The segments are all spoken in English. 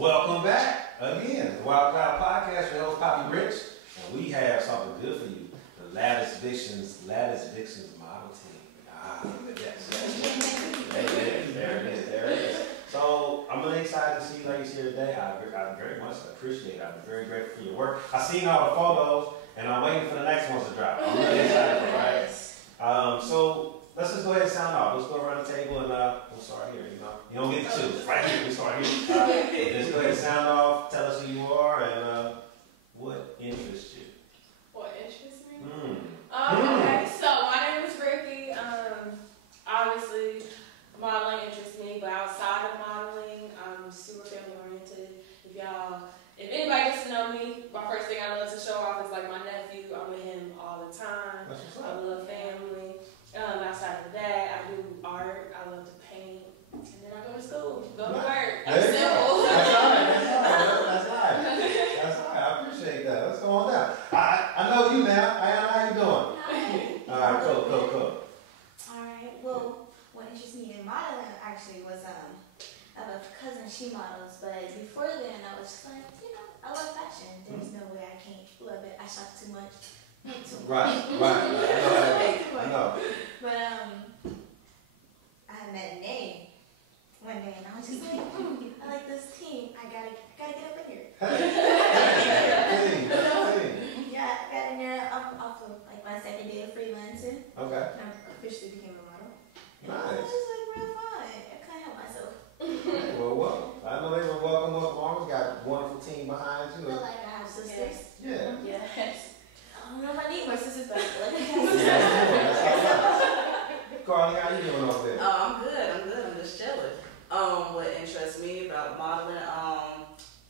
Welcome back again, the Wild Cloud Podcast. Your host Poppy Rich, and we have something good for you. The Lattice Vixens model team. Yes. There it is. So I'm really excited to see you ladies here today. I very much appreciate it. I'm very grateful for your work. I've seen all the photos, and I'm waiting for the next ones to drop. I'm really excited, right? So let's just go ahead and sound off. Let's go around the table and we'll start here. You don't get to choose. Right here, we start here. Just go ahead and sound off. Tell us who you are and what interests you. What interests me? Okay, so my name is Ricky. Obviously, modeling interests me, but outside of modeling, I'm super family oriented. If anybody gets to know me, my first thing I love to show off is like my nephew. I'm with him all the time. I love family. Outside of that, I do art. I love to paint, and then I go to school, go to work. I'm simple. That's right. I appreciate that. Let's go on down. I know you now. Ayana, how you doing? Hi. All right, cool. Alright, well, what interests me in modeling actually was, I have a cousin, she models, but before then I was just like, I love fashion. There's no way I can't love it. I shop too much. Right. I know. But, I met Nay one day and I was just like, I like this team. I gotta get up in here. Hey. Yeah, I got in there off of like my second day of freelancing. Okay. And I officially became a model. Nice. It was like real fun. I couldn't help myself. Well. I know they were welcome. Always got a wonderful team behind you. I feel like I have sisters. Yeah. Yes. I don't know if I need more sisters, but I feel like I That's have all. Carly, how you doing over there? I'm good. I'm just chilling. What interests me about modeling,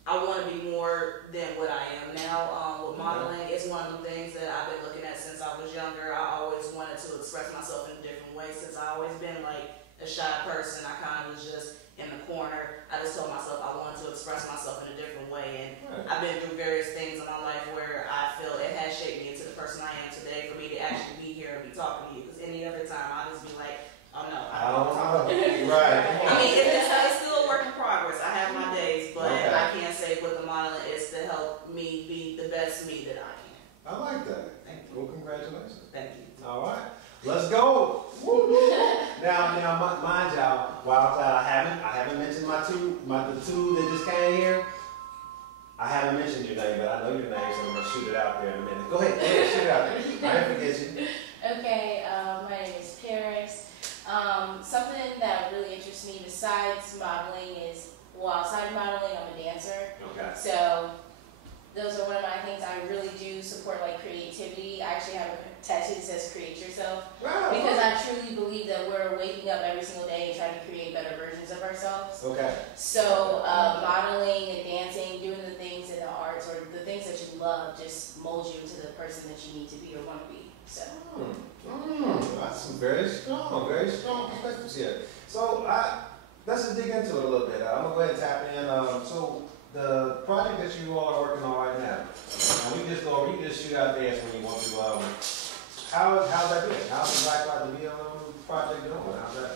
I want to be more than what I am now. With modeling, it's one of the things that I've been looking at since I was younger. I always wanted to express myself in a different way since I always been like a shy person. I kind of was just in the corner. I just told myself I wanted to express myself in a different way, and I've been through various things in my life where I feel it has shaped me into the person I am today. For me to actually be here and be talking to you, because any other time I'll just be like, oh no, I don't talk to you. Right. I mean, it's still a work in progress. I have my days, but I can't say with the modeling is to help me be the best me that I can. I like that. Thank you. Well, congratulations. Thank you. All right. Let's go. Now, mind y'all, Wild Cloud, I haven't mentioned the two that just came here. I haven't mentioned your name, but I know your name, so I'm gonna shoot it out there in a minute. Go ahead, shoot it out there. I didn't forget you. Okay, my name is Paris. Something that really interests me besides modeling is, outside of modeling, I'm a dancer. Okay. So those are one of my things. I really do support like creativity. I actually have a tattoo that says "Create Yourself" because I truly believe that we're waking up every single day and trying to create better versions of ourselves. Okay. So modeling and dancing, doing the things in the arts or the things that you love, just molds you into the person that you need to be or want to be. So. That's some very strong perspectives here. So let's just dig into it a little bit. I'm gonna go ahead and tap in. So the project that you all are working on right now, we can just shoot out dance when you want to. How's that doing? How's the Black Light Video project doing? How's that?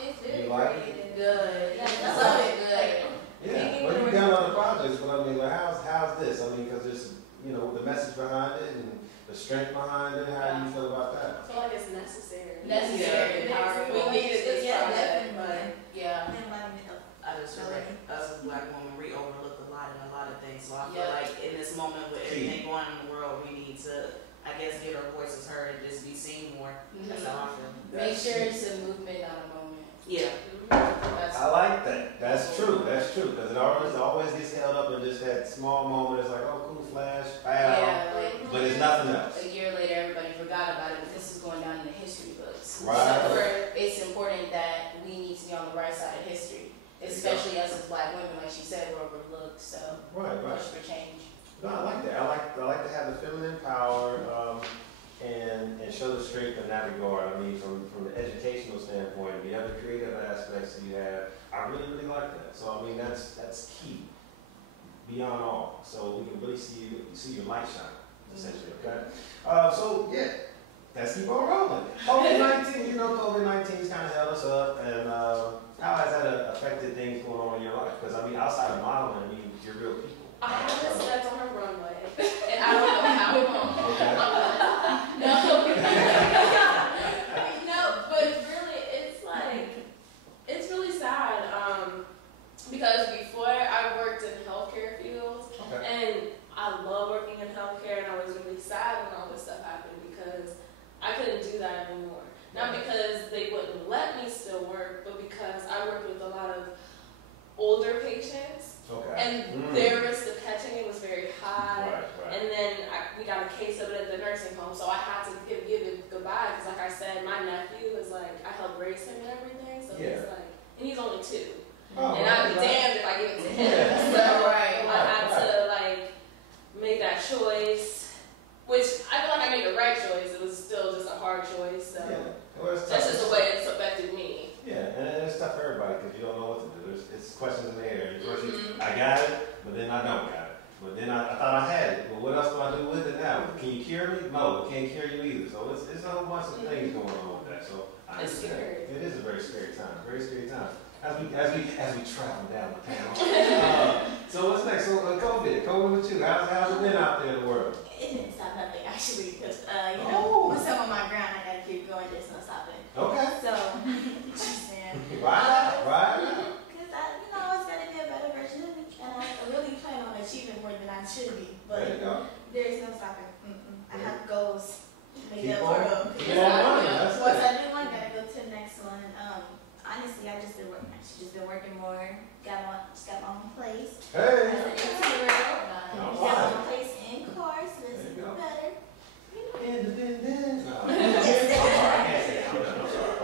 It's very You like it? good. I love it good. Yeah. Well, you've done other projects, but I mean, like, how's this? I mean, because there's the message behind it and the strength behind it. How do you feel about that? I feel like it's necessary. Yeah. We needed this project. Definitely. Yeah. I just feel like us as Black women, we overlook a lot in a lot of things. So I feel like in this moment with everything going on in the world, we need to, I guess, get our voices heard and just be seen more. That's how I feel. Make sure it's a movement, not a moment. Yeah. I like that. That's true. Because it always gets held up in just that small moment. It's like, oh, cool, flash, Yeah, but it's nothing else. A year later, everybody forgot about it, but this is going down in the history books. Right. So it's important that we need to be on the right side of history, especially us as Black women, like she said, we're overlooked. So push for change. No, I like that. I like to have the feminine power and show the strength in that regard. I mean, from the educational standpoint, the other creative aspects that you have, I really like that. So I mean, that's key beyond all. So we can really see your light shine, essentially. Okay. So yeah, let's keep on rolling. COVID-19, COVID-19's kind of held us up, and how has that affected things going on in your life? Because I mean, outside of you're real people. I haven't stepped on a runway, and I don't know how long. Okay. No, but really, it's really sad. Because before I worked in healthcare fields, Okay. and I love working in healthcare, and I was really sad when all this stuff happened because I couldn't do that anymore. Not because they wouldn't let me still work, but because I worked with a lot of older patients, Okay. and their risk of catching it was very high. Right. And then we got a case of it at the nursing home, so I had to give it goodbye because, like I said, my nephew is like, I helped raise him and everything, so he's like, and he's only 2. Oh, And I'd be damned if I give it to him. Yeah. So I had to like make that choice, which I feel like I made the right choice. It was still just a hard choice. So Well, it's that's tough. just the way it's affected me. Yeah, and it's tough for everybody because you don't know what to do. It's questions in the air. First, I got it, but then I don't got it. But then I thought I had it. But what else do I do with it now? Can you cure me? No, it can't cure you either. So it's a whole bunch of things going on with that. So I It's understand. scary. It is a very scary time. Very scary time. As we travel down the panel. So what's next? So COVID with you. How's it been out there in the world? It didn't stop nothing actually, because once I'm on my ground, I gotta keep going. There's no stopping. Okay. So, just saying. Right. Because I always gotta be a better version of me, and I really plan on achieving more than I should be. There you But go. there's no stopping. I have goals made Keep up on. for them. Keep on running. That's Once it. I do one, gotta go to the next one. Honestly, I've just been working more. Just got my own place. Hey. As an interior, All got my right. own place in cars, so it's There you go. better. Independent. No. I'm sorry, I can't say that.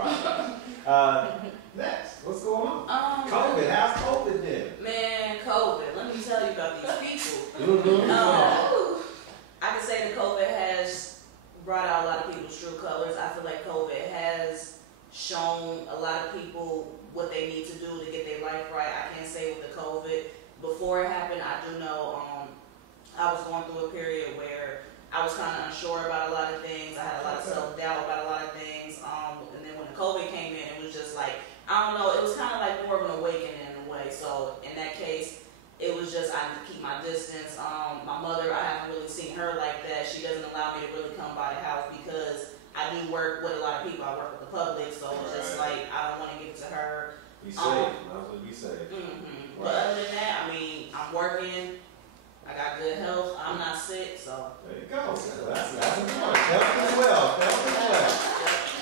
I'm sorry. Next, what's going on? COVID. How's COVID been? Man, COVID. Let me tell you about these people. Mm-hmm. I can say that COVID has brought out a lot of people's true colors. I feel like COVID has shown a lot of people what they need to do to get their life right. I can't say with the COVID. Before it happened, I do know I was going through a period where I was kind of unsure about a lot of things. I had a lot of self-doubt about a lot of things. And then when the COVID came in, it was just like, I don't know, it was kind of like more of an awakening in a way. So in that case, it was just, I need to keep my distance. My mother, I haven't really seen her like that. She doesn't allow me to really come by the house because I do work with a lot of people. I work with the public, so it's just like, I don't want to give it to her. Be safe. Might as well be safe. But other than that, I mean, I'm working. I got good health. I'm not sick, so. There you go. So that's important. Health as well.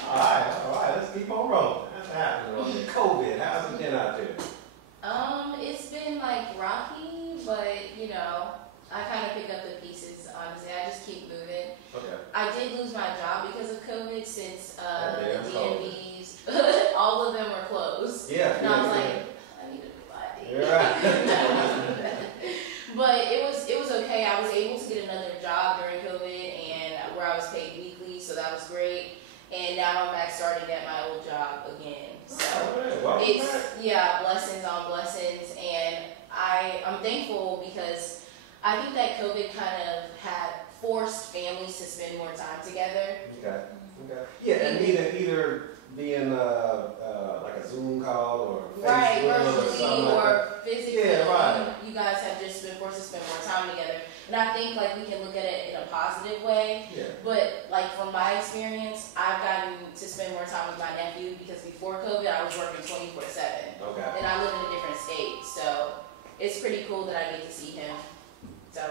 All right. Let's keep on rolling. That's happening on there. COVID. How's it been out there? It's been like rocky, but I kind of pick up the pieces, honestly. I just keep moving. Okay. I did lose my job because of COVID since That damn DMVs, all of them were closed. Yeah. And I was like, I need a new ID. You're right. But it was okay. I was able to get another job during COVID and where I was paid weekly, so that was great. And now I'm back starting at my old job again. So it's blessings on blessings, and I'm thankful because I think that COVID kind of had forced families to spend more time together. Okay. Yeah, and either being like a Zoom call or Right, Facebook or virtually something like or that. physically. Yeah, right. You guys have just been forced to spend more time together. And I think we can look at it in a positive way. Yeah. But from my experience, I've gotten to spend more time with my nephew because before COVID, I was working 24/7. Okay. And I live in a different state. So it's pretty cool that I get to see him. So,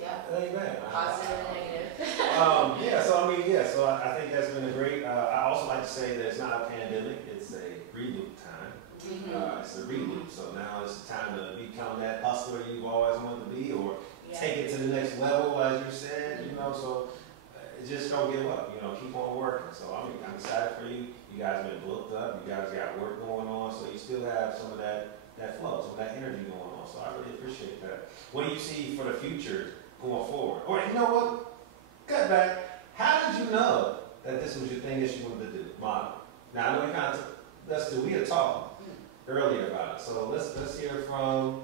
yeah. Amen. Positive and negative. So I think that's been a great. I also like to say that it's not a pandemic; it's a reboot time. It's a reboot. So now it's the time to become that hustler you've always wanted to be, or take it to the next level, as you said. So just don't give up. Keep on working. So I'm excited for you. You guys have been booked up. You guys got work going on, so you still have some of that flow, some of that energy going on. So I really appreciate that. What do you see for the future going forward? Or you know what? Cut back. How did you know that this was your thing that you wanted to do, model? Now I know we kind of we had talked earlier about it. So let's hear from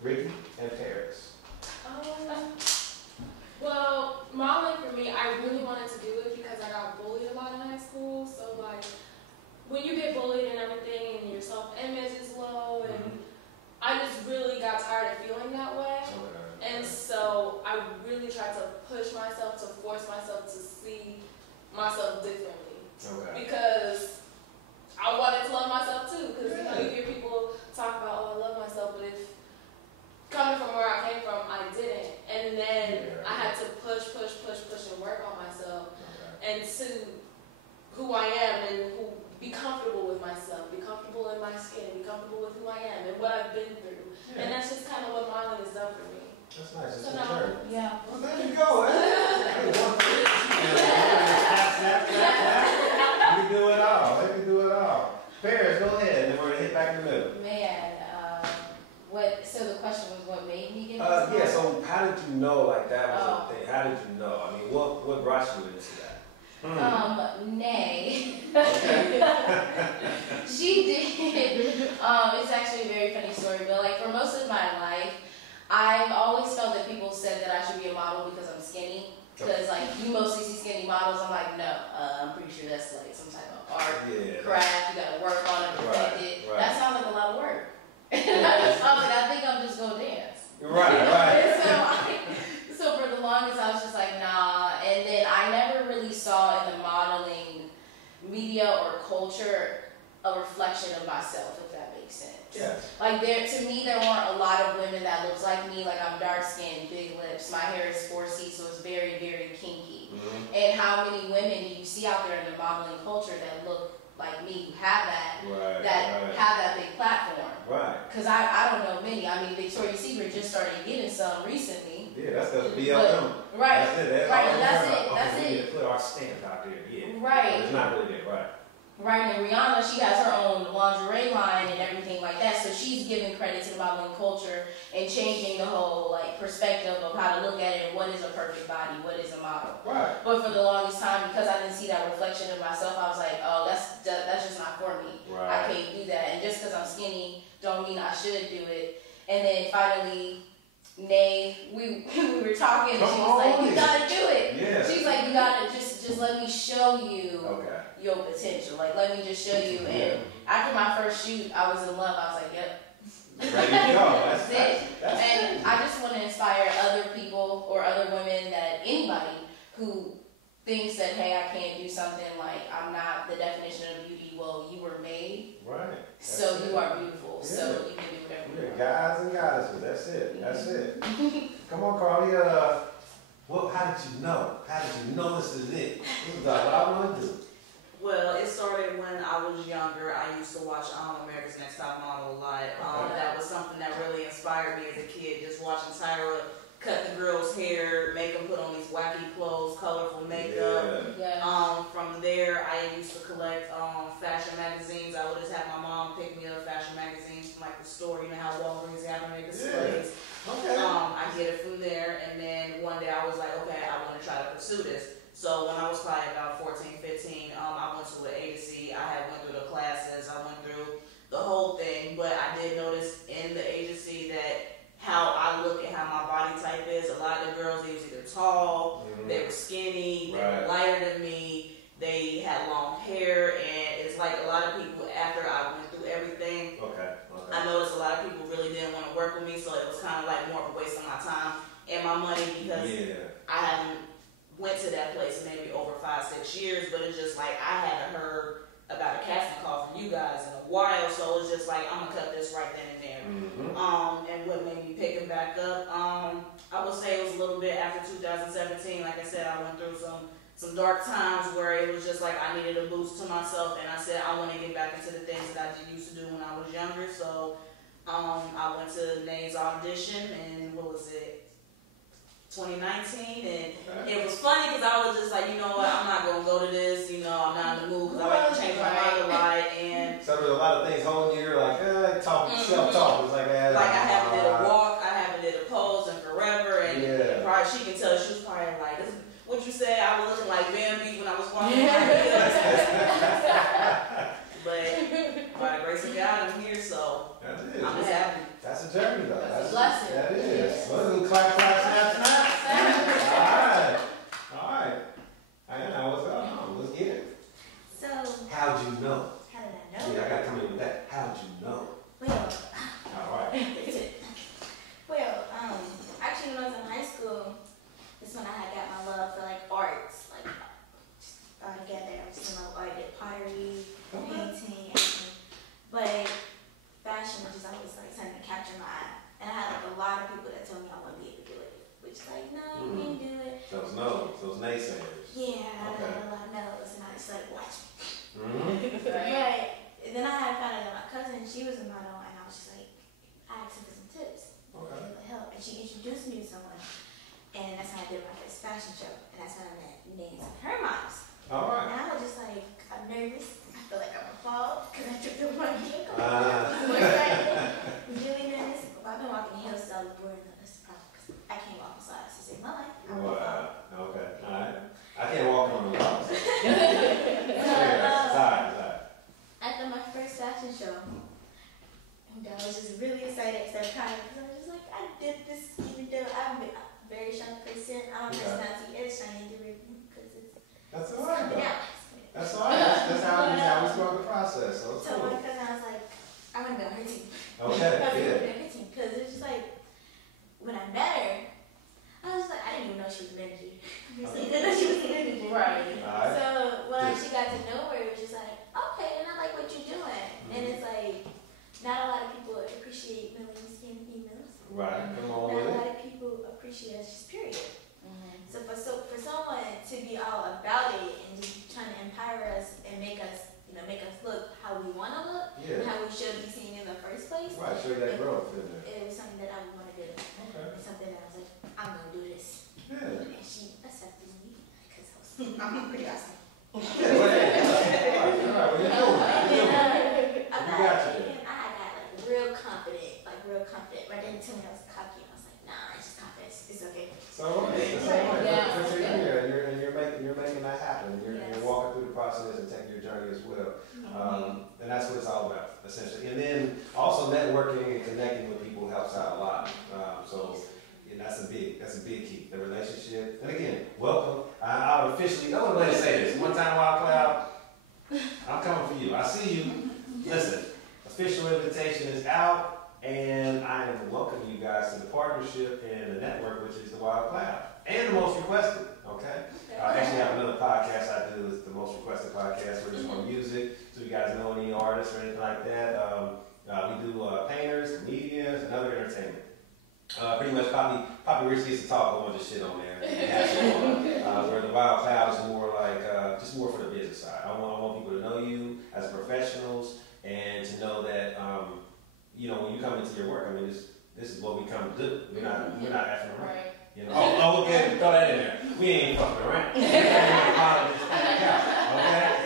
Ricky and Paris. Well, modeling for me, I really wanted to do it because I got bullied a lot in high school. So when you get bullied and everything, and your self-image is low, and I just really got tired of feeling that myself differently. Okay. Because I wanted to love myself too. Because you know, you hear people talk about, oh, I love myself, but if coming from where I came from, I didn't. And then I had to push and work on myself and to who I am and be comfortable with myself, be comfortable in my skin, be comfortable with who I am and what I've been through. Yeah. And that's just kind of what modeling has done for me. That's nice. It's So a now, journey. Yeah. Well, there you go. Hey, one for each. Snap. We do it all. Let me do it all. Paris, go ahead. And then we're going to hit back in the middle. Man, so the question was what made me get into Yeah, modeling? so how did you know like that was a thing? How did you know? I mean, what brought you into that? Nay. Okay. She did. It's actually a very funny story, but like for most of my life, I've always felt that people said that I should be a model because I'm skinny. Because like you mostly see skinny models, I'm like, no, I'm pretty sure that's like some type of art, craft. You gotta work on it, perfect it. Right. That sounds like a lot of work. So I was like, I think I'm just gonna dance. Right. So for the longest, I was just like, nah. And then I never really saw in the modeling media or culture a reflection of myself, if that makes sense. Yes. Like to me, there weren't a lot of women that looked like me. Like I'm dark skinned, big lips. My hair is 4C, so it's very, very kinky. Mm-hmm. And how many women do you see out there in the modeling culture that look like me, who have that, have that big platform? Right. Because I don't know many. I mean, Victoria's Secret just started getting some recently. Yeah, that's the BLM. Right. That's it. That's We it. need to put our stamp out there. Yeah. Right. But it's not really there. Right. Right, and Rihanna, she has her own lingerie line and everything like that, so she's giving credit to the modeling culture and changing the whole like perspective of how to look at it. What is a perfect body? What is a model? Right. But for the longest time, because I didn't see that reflection of myself, I was like, oh, that's just not for me. Right. I can't do that. And just because I'm skinny, don't mean I should do it. And then finally, we were talking, and she was like, you gotta do it. Yeah. She's like, you gotta just let me show you. Okay. Your potential. Like, let me just show you. And after my first shoot, I was in love. I was like, yep. Ready to go. That's it. That's And crazy. I just want to inspire other people or other women, that anybody who thinks that, hey, I can't do something, like I'm not the definition of beauty. Well, you were made, Right. so you are beautiful. Yeah. So you can do whatever you We're want. guys and goddesses. That's it. That's it. Come on, Carly. How did you know? How did you know this is it? This is what I want to do. Well, it started when I was younger. I used to watch America's Next Top Model a lot. That was something that really inspired me as a kid, just watching Tyra cut the girls' hair, make them put on these wacky clothes, colorful makeup. Yeah. From there, I used to collect fashion magazines. I would just have my mom pick me up fashion magazines from like the store. You know how Walgreens have them make displays. Okay. I get it from there, and then one day I was like, okay, I want to try to pursue this. So when I was probably about 14, 15, I went to an agency. I had went through the classes. I went through the whole thing, but I did notice in the agency that how I look and how my body type is. A lot of the girls, they was either tall, they were skinny, they were lighter than me, they had long hair, and it's like a lot of people, after I went through everything, I noticed a lot of people really didn't want to work with me, so it was kind of like more of a waste of my time and my money, because I haven't went to that place in maybe over 5-6 years, but it's just like I hadn't heard about a casting call from you guys in a while, so it's just like I'm gonna cut this right then and there. And what made me pick it back up, I would say it was a little bit after 2017. Like I said, I went through some dark times where it was just like I needed a boost to myself, and I said I want to get back into the things that I used to do when I was younger. So I went to Nay's audition, and what was it? 2019, and it was funny because I was just like, you know what, I'm not gonna go to this, I'm not in the mood, because I like to change my mind a lot, and so there's a lot of things holding you, like self-talk. It's like, I haven't did a walk, I haven't did a pose in forever, and probably she can tell, she was probably like, this, what you said, I was looking like Bambi when I was walking my heels. But by the grace of God, I'm here, so I'm just happy. That's a journey, though. That's a blessing. That is. Well, we'll clap, snap. All right. Now what's up? Let's get it. So, How'd you know? how did I know? Yeah, I gotta come in with that. How'd you know? Well, All right. actually when I was in high school, that's when I had got my love for like arts, like she introduced me to someone, and that's when I did my first fashion show, and that's when I met names of her moms. All right. And I was just like, I'm nervous. I feel like I'm gonna fall because I took the one kick. Really nervous. I've been walking hills since I was born. That's the problem. 'Cause I can't walk, so I have to save my life. I won't fall. Wow. Okay. All right. I can't walk on the box. Sorry. After my first fashion show, and I was just really excited, started crying because I was just like, I did this even though I'm a very shy person. I'm a personality is shiny because it's That's all right. coming out. That's all right. That's how we start the process. So it's So cool. my cousin, I was like, I want to be on her team. Okay. I was like, Yeah. her team because it's just like when I met her, I was like, I didn't even know she was a manager. I didn't know she was a manager. Right. All right. So when I actually got to know her, it was just like, okay, and I like what you're doing. And it's like, not a lot of people appreciate melon-skinned females. Right. Come Not on a with it. lot of people appreciate us, just period. So for someone to be all about it and just trying to empower us and make us look how we want to look, and Yeah. how we should be seen in the first place, Right. Show you that growth in there. it was something that I would want to do. Okay. It's something that I was like, I'm going to do this. Yeah. And she accepted me because I'm pretty awesome. Yeah. Well, hey, all right. Well, you're doing it. And You're then, doing it. I You got, got you. and I got like real confident. But then tell me I was cocky, and I was like, nah, it's just confidence. It's okay. So that's all right. Yeah. But you're here, and you're making that happen. You're Yes. walking through the process and taking your journey as well. And that's what it's all about, essentially. And then also networking and connecting with people helps out a lot. And that's a big key. The relationship. And again, welcome. I would officially, I would like to say this. One time, Wild Cloud, I'm coming for you. I see you. Listen, official invitation is out, and I am welcoming you guys to the partnership and the network, which is the Wild Cloud, and the Most Requested. Okay. I actually have another podcast I do. It's the Most Requested podcast, where it's more music. So you guys know any artists or anything like that. We do painters, comedians, and other entertainment. Pretty much Poppy Rich gets to talk a whole bunch of shit on there. Where the Wild Cloud is more like, just more for the business side. I want people to know you as professionals and to know that, when you come into your work, I mean, this is what we come to do. We're not effing around. Right. You know? Oh, okay, throw that in there. We ain't fucking around. Okay?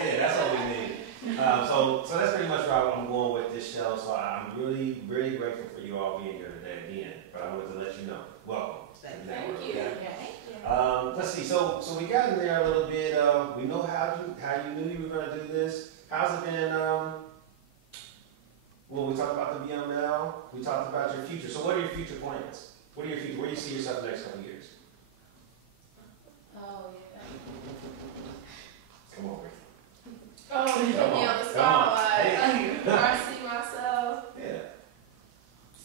Yeah, that's what we need. So that's pretty much where I'm going with this show. So I'm really, really grateful for you all being here today again. But I wanted to let you know. Welcome. to the network, Thank you. okay? Thank you. Let's see. So we got in there a little bit. We know how you knew you were going to do this. How's it been? Well, we talked about the BML. We talked about your future. So what are your future plans? Where do you see yourself the next couple of years? Oh, yeah. Come on, Rick. Oh, you put Come me on, on the come spot. on. Where I see myself. Yeah.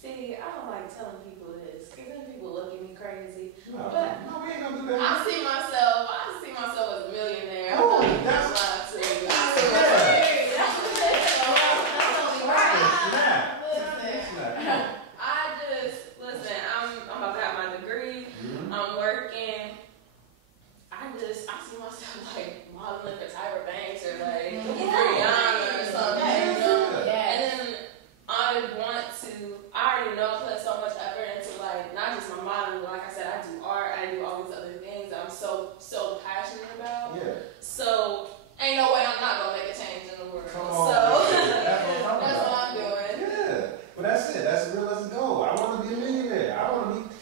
See, I don't like telling people this because then people look at me crazy. No, But no, we ain't gonna do that. I see myself as a millionaire. Oh, I'm not that's- gonna lie to you. that's That's good. that's what they say. Snap. Listen, Snap. listen, I'm about to have my degree. Mhm. I'm working. I see myself like modeling for Tyra Banks or like Rihanna or something. You know? And then I already know I put so much effort into like not just my modeling, but like I said, I do art, I do all these other things that I'm so passionate about. Yeah. So ain't no way I'm not gonna make a change in the world. Come on. So That's what I'm talking that's about. what I'm doing. Yeah. But that's it. That's a realistic goal. I want to be a millionaire. I want to be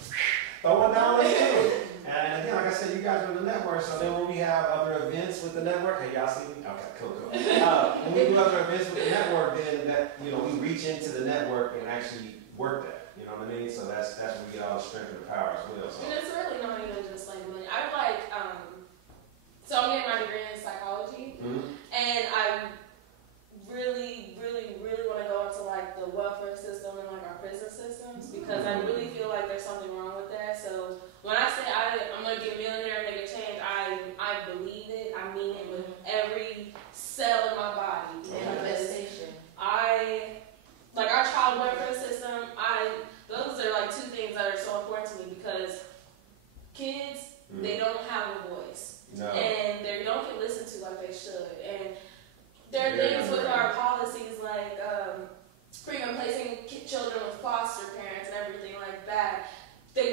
throwing dollars too. And again, like I said, you guys are the network. So then when we have other events with the network, hey, y'all see me? Okay, cool. When we do other events with the network, then we reach into the network and actually work that. You know what I mean? So that's where we get all the strength and the power as well. So. And it's really not even just like money. So I'm getting my degree in psychology, Mhm. and I really, really, really want to go into like the welfare system and like our prison systems because I really feel like there's something wrong with that. So when I say I'm gonna be a millionaire and make a change, I believe it. I mean it with every cell in my body. Manifestation. Like our child welfare system, those are like two things that are so important to me because kids, they don't have a voice. No. And they don't get listened to like they should. And there are Very things with underrated. our policies like placing children with foster parents and everything like that. They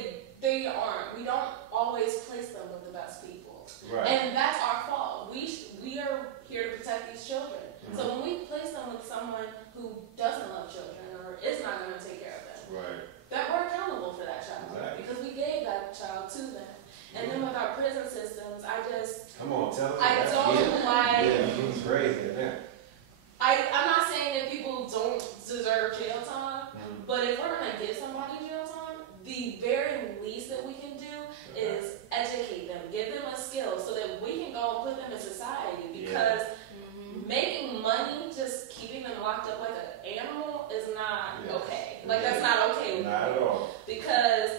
And then with our prison systems, Come on, tell us. I don't like. Yeah, it's crazy in there. I'm not saying that people don't deserve jail time, but if we're gonna give somebody jail time, the very least that we can do is educate them, give them a skill so that we can go and put them in society. Because making money, just keeping them locked up like an animal, is not okay. Like that's not okay with me. Not at all. Because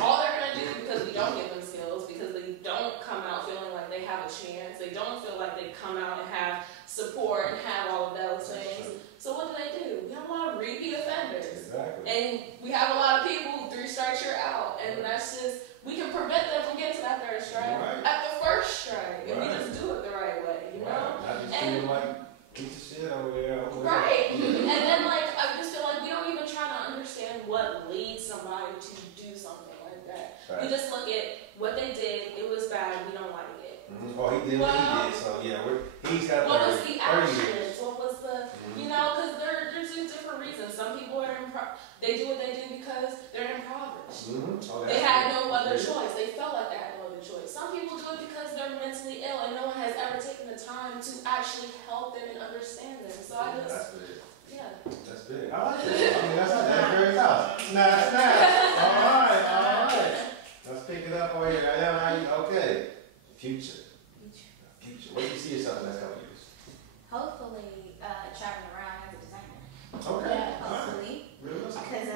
all they're gonna do, because we don't give them skills, because they don't come out feeling like they have a chance, they don't feel like they come out and have support and have all of those things. So what do? We have a lot of repeat offenders. Exactly. And we have a lot of people who 3 strikes you're out. And that's just, we can prevent them from getting to that 3rd strike at the 1st strike. If we just do it the right way, you know? Not just feeling like piece of shit over there. Right. And then like, I just feel like we don't even try to understand what leads somebody to do something like that. Right. We just look at what they did, it was bad, we don't like it. Oh, he did what he did, so yeah, he's got What was 30 the years. actions? What was the, you know, because there's different reasons. Some people are they do what they do because they're impoverished. Oh, They had no other choice. They felt like they had no other choice. Some people do it because they're mentally ill and no one has ever taken the time to actually help them and understand them. So I just, That's big. That's big. I like that. I mean, that's very nice. Snap. All right. Let's pick it up over here. Okay. Future. Where do you see yourself in the next couple of years? Hopefully, traveling around as a designer. Okay. Yeah, hopefully. Realistic. Because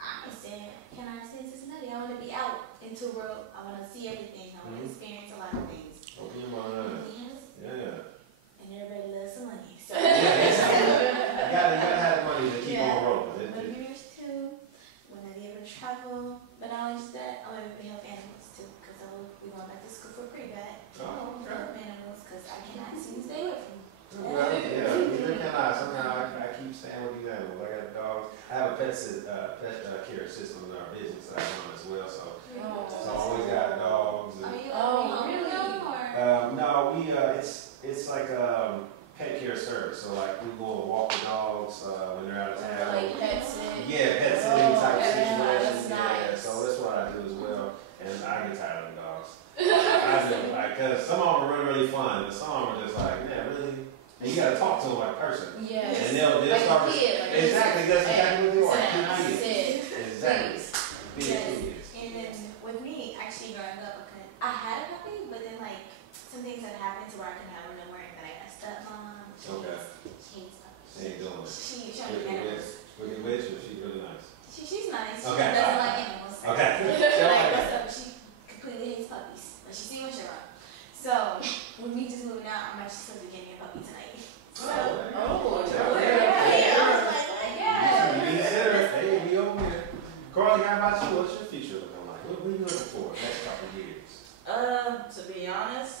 I said, can I stay in Cincinnati? I want to be out into the world. I want to see everything. I want to experience a lot of things. Open your mind. Yes. Yeah. And everybody loves some money. So You gotta have money to keep on rolling. years too. When I be able to travel. But not only just that, I want to help animals too. Because we went back to school for pre-vet. Oh, okay. Help animals because I cannot seem to stay away from them. Well, yeah, neither can I. Somehow I keep staying with these animals. I got dogs. I have a pet care system in our business that I run as well, so I always got dogs. Are And, you really? Or? no, it's like pet care service. So like we go and walk the dogs when they're out of town. Like pet sitting. Yeah, pet sitting type yeah, situations. that's Yeah, nice. so that's what I do as well, and I get tired of the dogs. I do, like, cause some of them are really fun, but some of them are just like, yeah, really. And you gotta talk to them like a person. Yes. And they'll like start. a kid. Like Exactly, that's exactly what they are. Sit down, Kids. sit. Exactly. Big Yes. kids. And then with me, actually growing up, I had a puppy, but then like some things had happened to where I couldn't have her no more, and then I got a stepmom. Okay. She's She ain't doing it. she With the witch, with the witch, or she's really nice. she's nice. She Okay. doesn't like animals. Okay. Like what's up? She completely hates puppies, but she see when she's around. So with me just moving out, I'm actually supposed to be getting a puppy tonight. So Yeah. I was like, yeah. You consider it. Hey, be over here. Carly, how about you? What's your future looking like? What are you looking for next couple of years? To be honest,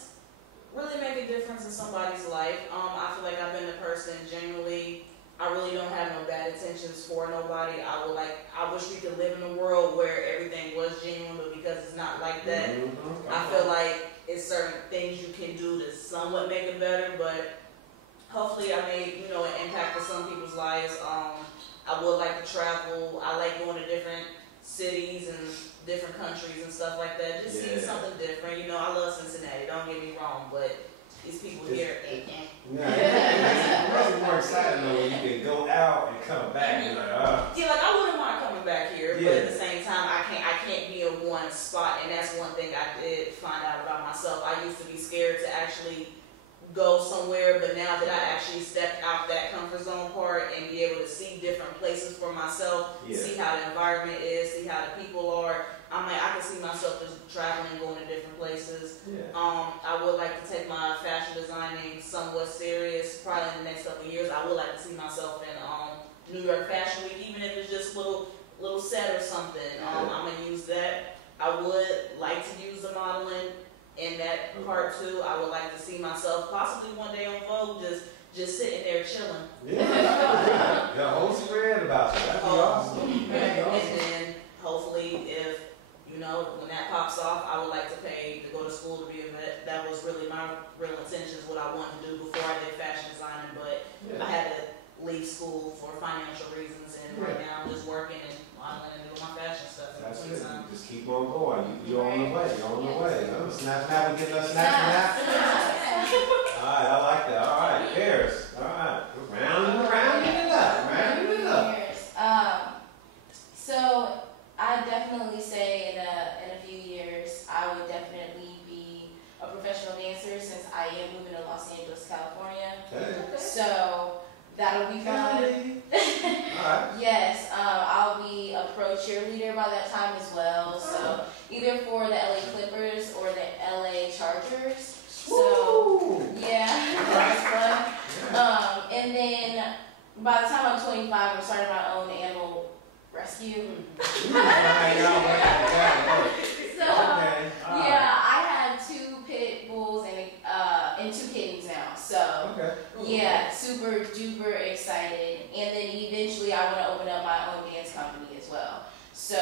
really make a difference in somebody's life. I feel like I've been the person genuinely. I really don't have no bad intentions for nobody. I wish we could live in a world where everything was genuine, but because it's not like that, I feel like it's certain things you can do to somewhat make it better, but hopefully I made, an impact to some people's lives. I would like to travel. I like going to different cities and different countries and stuff like that. Just seeing something different. I love Cincinnati, don't get me wrong, but these people here, Yeah, it makes it more exciting though when you can go out and come back. You're like, Yeah, like I wouldn't mind coming back here, but Yeah. at the same time, I can't be in one spot, and that's one thing I did find out about myself. I used to be scared to actually go somewhere, but now that I actually stepped out that comfort zone part and be able to see different places for myself, see how the environment is, see how the people are, I can see myself just traveling, going to different places. I would like to take my fashion designing somewhat serious, probably in the next couple of years. I would like to see myself in New York Fashion Week, even if it's just a little set or something. I'm gonna use that. I would like to use the modeling in that part too. I would like to see myself possibly one day on Vogue, just sitting there chilling. yeah, the whole spread about you. That'd be awesome. That'd be And awesome. then hopefully, if when that pops off, I would like to pay to go to school to be a vet. That was really my real intentions, what I wanted to do before I did fashion designing, but I had to leave school for financial reasons, and right now I'm just working and modeling and doing my fashion stuff in That's between it. time. Just keep on going. You're on the way. You're on the way. Oh, snap. We getting a snap. All right, I like that. All right, Paris. All right, rounding it up. So I definitely say in a few years I would definitely be a professional dancer since I am moving to Los Angeles, California. Okay. So that'll be fun. All right. Yes, I'll be a pro cheerleader by that time as well. So either for the LA Clippers or the LA Chargers. So yeah, that's fun. And then by the time I'm 25, I'm starting my own animal rescue. So yeah, I have 2 pit bulls and 2 kittens now. So yeah, super duper excited. And then eventually I want to open up my own dance company as well. So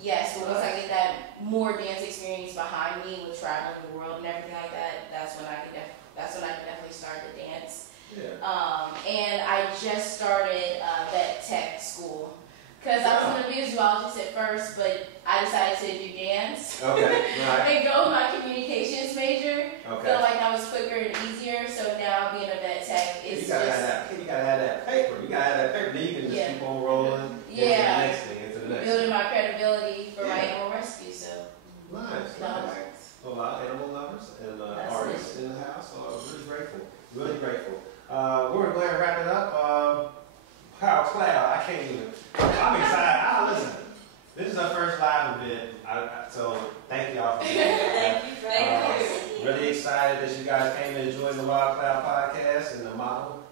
yes, but once I get that more dance experience behind me with traveling the world and everything like that, that's when I can definitely start to dance. And I just started vet tech school. Because I was going to be a zoologist at first, but I decided to do dance. And go with my communications major. Felt like that was quicker and easier, so now being a vet tech is you gotta have that paper. You gotta have that paper. Then you can just keep on rolling. Into the next thing. Building my credibility for my animal rescue, so. Nice. A lot of animal lovers and artists in the house. So I'm really grateful. Really grateful. We're going to wrap it up. Power Cloud, I can't even. I'm excited. Listen, this is our first live event, so thank y'all for being here. Thank you. Really excited that you guys came and enjoyed the Wild Cloud podcast, and the model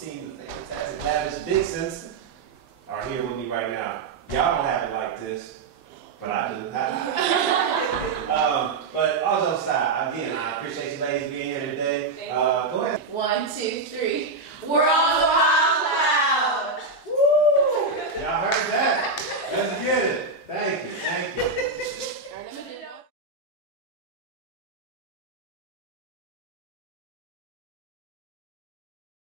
team, the fantastic Lavish Vixens, are here with me right now. Y'all don't have it like this, but I do. But all jokes aside, again, I appreciate you ladies being here today. Go ahead. 1, 2, 3. We're on the Wild Cloud. Y'all heard that? Let's get it.